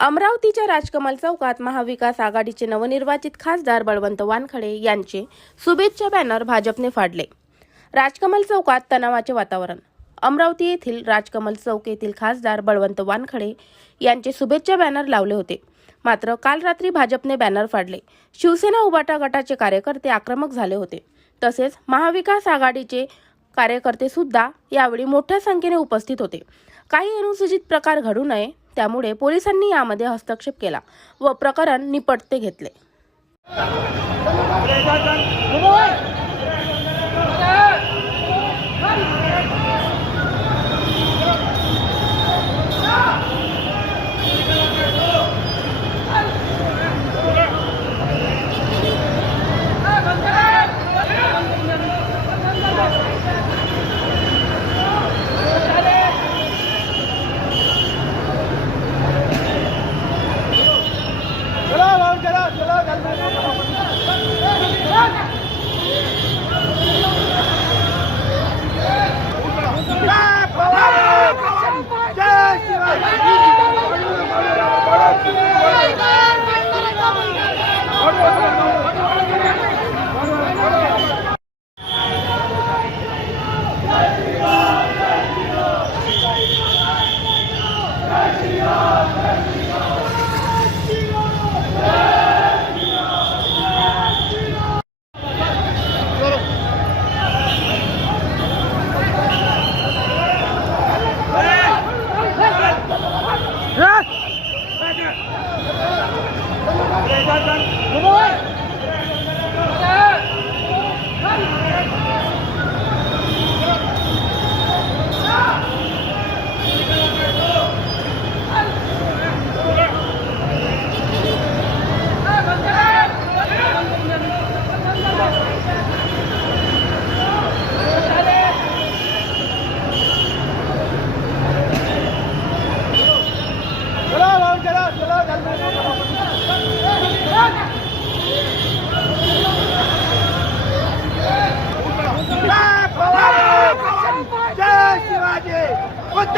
अमरावतीच्या राजकमल चौकात महाविकास आघाडीचे नवनिर्वाचित खासदार बळवंत वानखडे यांचे शुभेच्छा बॅनर भाजपने फाडले. राजकमल चौकात तणावाचे वातावरण. अमरावती येथील राजकमल चौक येथील खासदार बळवंत वानखडे यांचे शुभेच्छा बॅनर लावले होते. मात्र काल रात्री भाजपने बॅनर फाडले. शिवसेना उबाटा गटाचे कार्यकर्ते आक्रमक झाले होते. तसेच महाविकास आघाडीचे कार्यकर्ते सुद्धा यावेळी मोठ्या संख्येने उपस्थित होते. काही अनुसूचित प्रकार घडू नये त्यामुळे पोलिसांनी यामध्ये हस्तक्षेप केला व प्रकरण निपटते घेतले.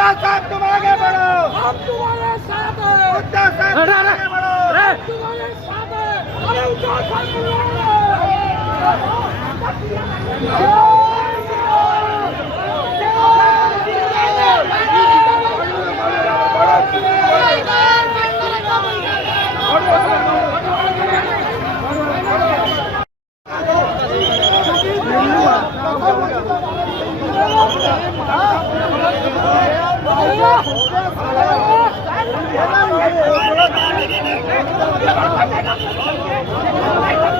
बुद्धा साहब तुम आगे बढ़ो हम तुम्हारे साथ हैं बुद्धा साहब तुम आगे बढ़ो हम तुम्हारे साथ हैं अरे उठो साथ Thank you.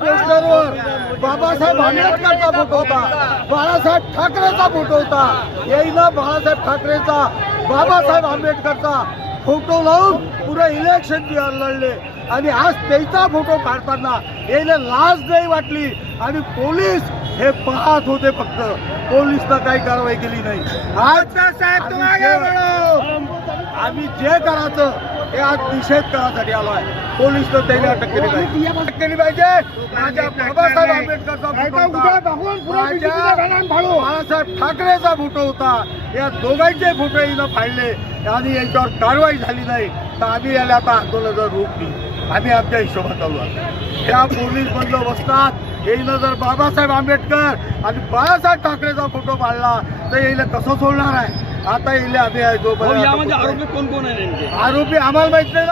पोस्टरवर बाबासाहेब आंबेडकरचा फोटो होता. बाळासाहेब ठाकरेचा फोटो होता. येईला बाळासाहेब ठाकरेचा बाबासाहेब आंबेडकरचा फोटो लावून पुढे इलेक्शन लढले. आणि आज त्याचा फोटो काढताना यायला लाज नाही वाटली. आणि पोलीस हे पाहत होते फक्त. पोलीसनं काही कारवाई केली नाही. आज आम्ही जे- आम्ही जे करायचं ते आज निषेध करायसाठी आलो आहे. पोलीस तर त्याला अटक केली पाहिजे. अटक केली पाहिजे. माझ्या बाबासाहेब आंबेडकरचा बाळासाहेब ठाकरेचा फोटो होता या दोघांचे फोटो हिनं फाडले. आणि याच्यावर कारवाई झाली नाही. तर आम्ही याला आता आंदोलनाचा रूप दिली आम्ही आमच्या हिशोबात आलो. त्या पोलीस बंदोबस्तात येईनं जर बाबासाहेब आंबेडकर. आणि बाळासाहेब ठाकरेचा फोटो पाडला तर येईल कसं सोडणार आहे? आता येईल आम्ही आहे हो, यामध्ये आरोपी कोण कोण आहे आरोपी आम्हाला माहीत नाही ना.